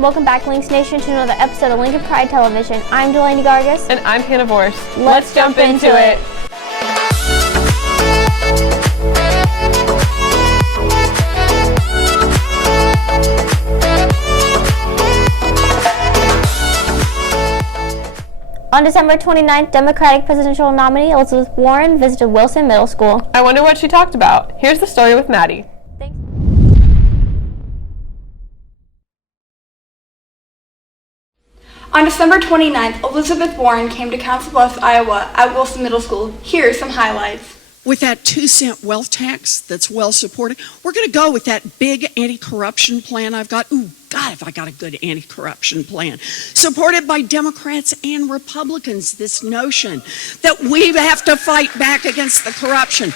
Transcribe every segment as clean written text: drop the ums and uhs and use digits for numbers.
Welcome back, Lynx Nation, to another episode of Lincoln Pride Television. I'm Delaney Gargas. And I'm Hannah Vorse. Let's jump into it. On December 29th, Democratic presidential nominee Elizabeth Warren visited Wilson Middle School. I wonder what she talked about. Here's the story with Maddie. Thanks. On December 29th, Elizabeth Warren came to Council Bluffs, Iowa at Wilson Middle School. Here are some highlights. With that 2-cent wealth tax that's well supported, we're going to go with that big anti-corruption plan I've got. Ooh, God, have I got a good anti-corruption plan. Supported by Democrats and Republicans, this notion that we have to fight back against the corruption.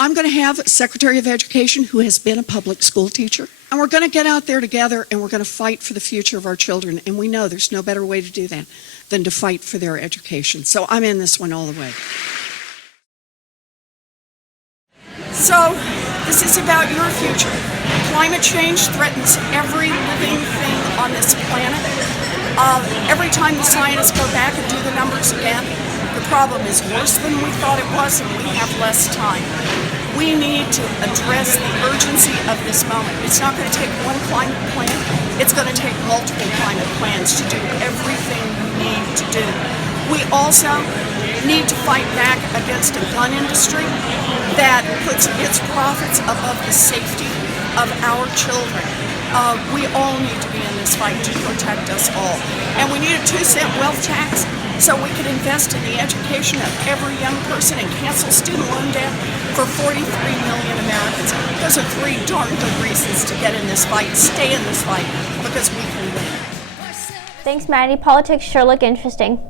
I'm going to have a Secretary of Education who has been a public school teacher, and we're going to get out there together and we're going to fight for the future of our children, and we know there's no better way to do that than to fight for their education. So I'm in this one all the way. So, this is about your future. Climate change threatens every living thing on this planet. Every time the scientists go back and do the numbers again, the problem is worse than we thought it was, and we have less time. We need to address the urgency of this moment. It's not going to take one climate plan. It's going to take multiple climate plans to do everything we need to do. We also need to fight back against a gun industry that puts its profits above the safety of our children. We all need to be in this fight to protect us all. And we need a 2-cent wealth tax so we can invest in the education of every young person and cancel student loan debt for 43 million Americans. Those are 3 darn good reasons to get in this fight, stay in this fight, because we can win. Thanks, Maddie. Politics sure look interesting.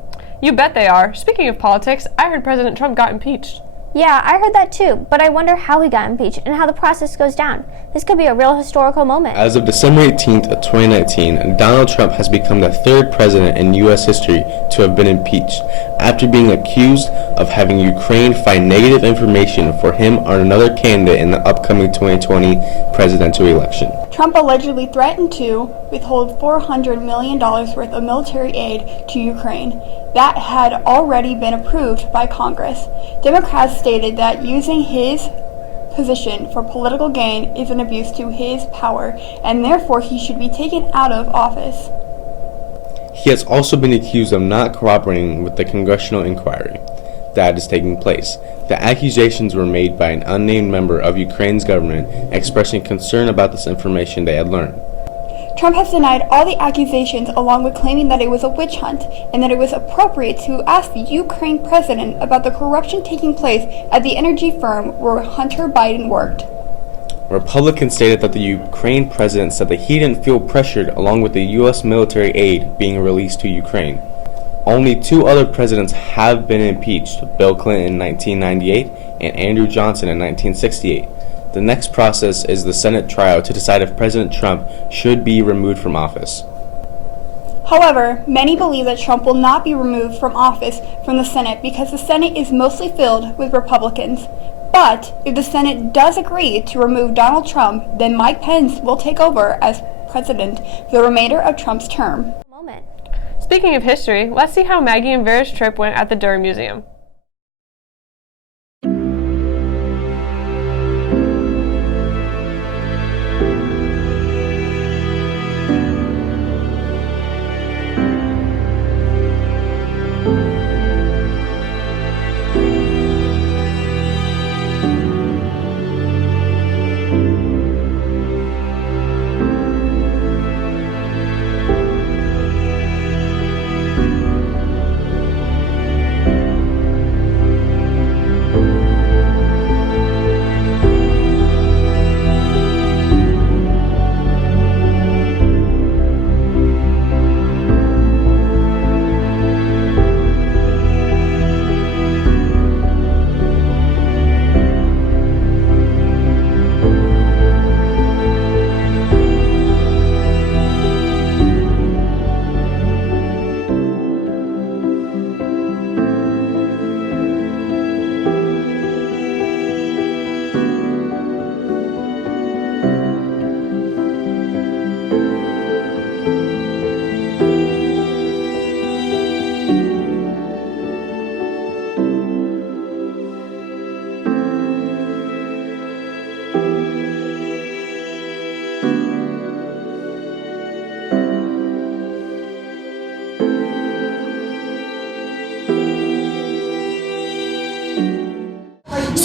You bet they are. Speaking of politics, I heard President Trump got impeached. Yeah, I heard that too, but I wonder how he got impeached and how the process goes down. This could be a real historical moment. As of December 18th of 2019, Donald Trump has become the 3rd president in U.S. history to have been impeached after being accused of having Ukraine find negative information for him or another candidate in the upcoming 2020 presidential election. Trump allegedly threatened to withhold $400 million worth of military aid to Ukraine. That had already been approved by Congress. Democrats stated that using his position for political gain is an abuse to his power, and therefore he should be taken out of office. He has also been accused of not cooperating with the congressional inquiry that is taking place. The accusations were made by an unnamed member of Ukraine's government expressing concern about this information they had learned. Trump has denied all the accusations, along with claiming that it was a witch hunt and that it was appropriate to ask the Ukraine president about the corruption taking place at the energy firm where Hunter Biden worked. Republicans stated that the Ukraine president said that he didn't feel pressured along with the U.S. military aid being released to Ukraine. Only 2 other presidents have been impeached, Bill Clinton in 1998 and Andrew Johnson in 1968. The next process is the Senate trial to decide if President Trump should be removed from office. However, many believe that Trump will not be removed from office from the Senate because the Senate is mostly filled with Republicans. But if the Senate does agree to remove Donald Trump, then Mike Pence will take over as president for the remainder of Trump's term. Speaking of history, let's see how Maggie and Vera's trip went at the Durham Museum.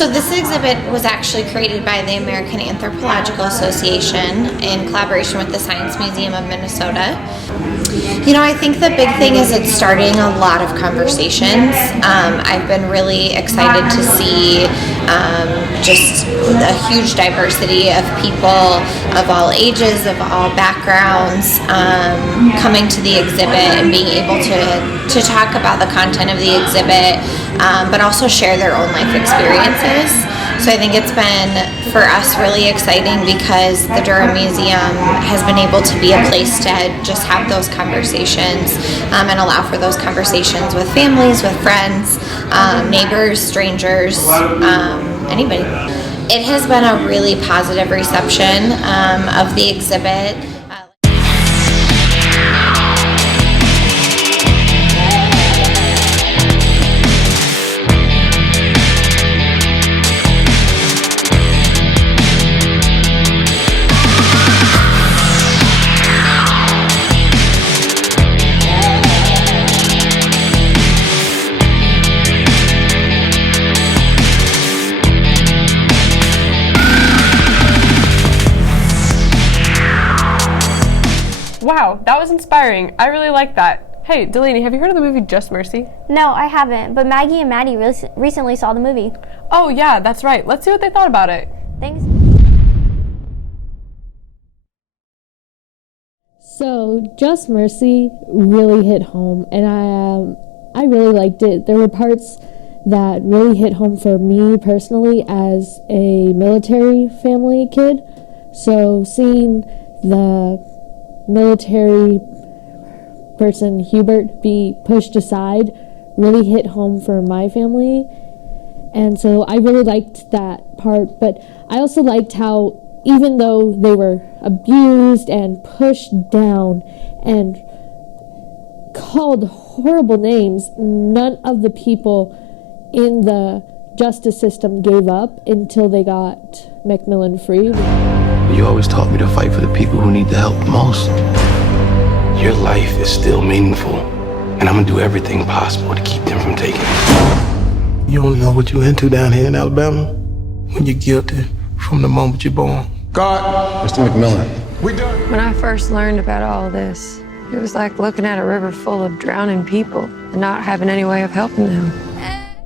So this exhibit was actually created by the American Anthropological Association in collaboration with the Science Museum of Minnesota. You know, I think the big thing is it's starting a lot of conversations. I've been really excited to see just a huge diversity of people of all ages, of all backgrounds, coming to the exhibit and being able to talk about the content of the exhibit, but also share their own life experiences. So I think it's been, for us, really exciting because the Durham Museum has been able to be a place to just have those conversations and allow for those conversations with families, with friends, neighbors, strangers, anybody. It has been a really positive reception of the exhibit. Wow, that was inspiring. I really like that. Hey, Delaney, have you heard of the movie Just Mercy? No, I haven't, but Maggie and Maddie recently saw the movie. Oh yeah, that's right. Let's see what they thought about it. Thanks. So, Just Mercy really hit home, and I really liked it. There were parts that really hit home for me personally as a military family kid. So, seeing the military person, Hubert, be pushed aside really hit home for my family. And so I really liked that part, but I also liked how even though they were abused and pushed down and called horrible names, none of the people in the justice system gave up until they got Macmillan free. You always taught me to fight for the people who need the help the most. Your life is still meaningful, and I'm gonna do everything possible to keep them from taking it. You don't know what you're into down here in Alabama when you're guilty from the moment you're born. God. Mr. McMillan. We done. When I first learned about all this, it was like looking at a river full of drowning people and not having any way of helping them.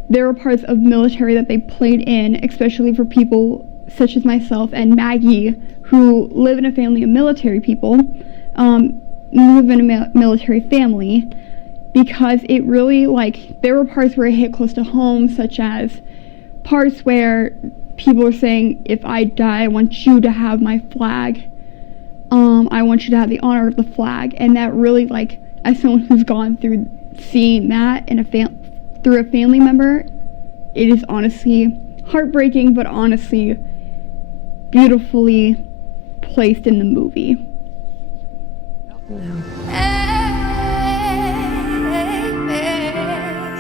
There were parts of military that they played in, especially for people such as myself and Maggie, who live in a family of military people, live in a military family, because it really, there were parts where it hit close to home, such as parts where people were saying, if I die, I want you to have my flag. I want you to have the honor of the flag. And that really, as someone who's gone through seeing that in through a family member, it is honestly heartbreaking, but honestly beautifully placed in the movie. You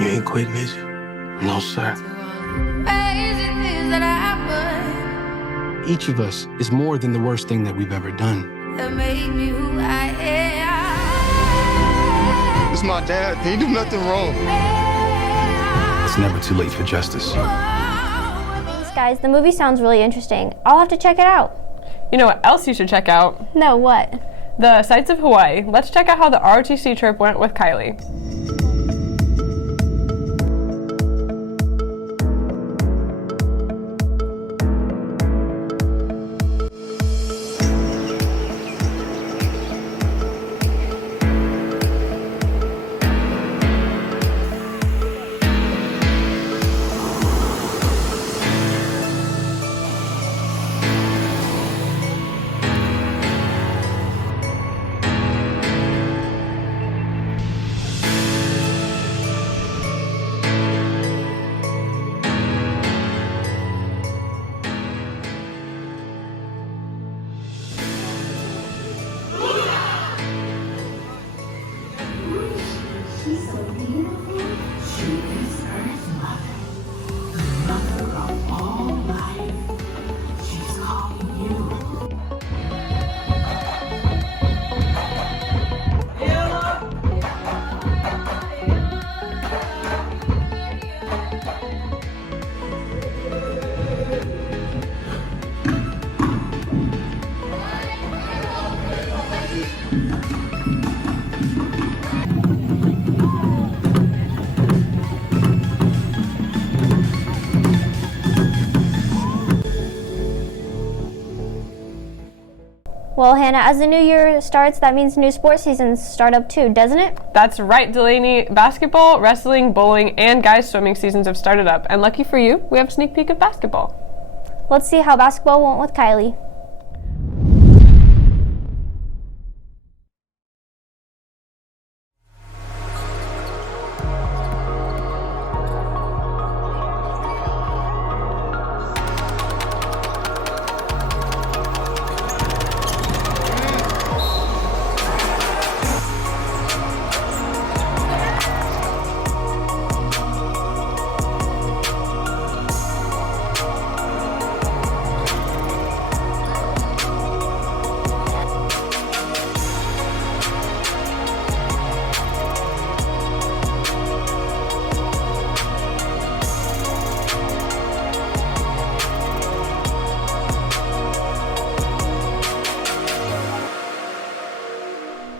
ain't quitting, is you? No, sir. Each of us is more than the worst thing that we've ever done. It's my dad. He do nothing wrong. It's never too late for justice. Thanks, guys. The movie sounds really interesting. I'll have to check it out. You know what else you should check out? No, what? The Sights of Hawaii. Let's check out how the ROTC trip went with Kylie. Well, Hannah, as the new year starts, that means new sports seasons start up too, doesn't it? That's right, Delaney. Basketball, wrestling, bowling, and guys swimming seasons have started up. And lucky for you, we have a sneak peek of basketball. Let's see how basketball went with Kylie.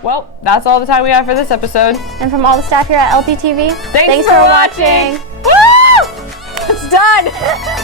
Well, that's all the time we have for this episode. And from all the staff here at LPTV, Thanks for watching. Woo! It's done!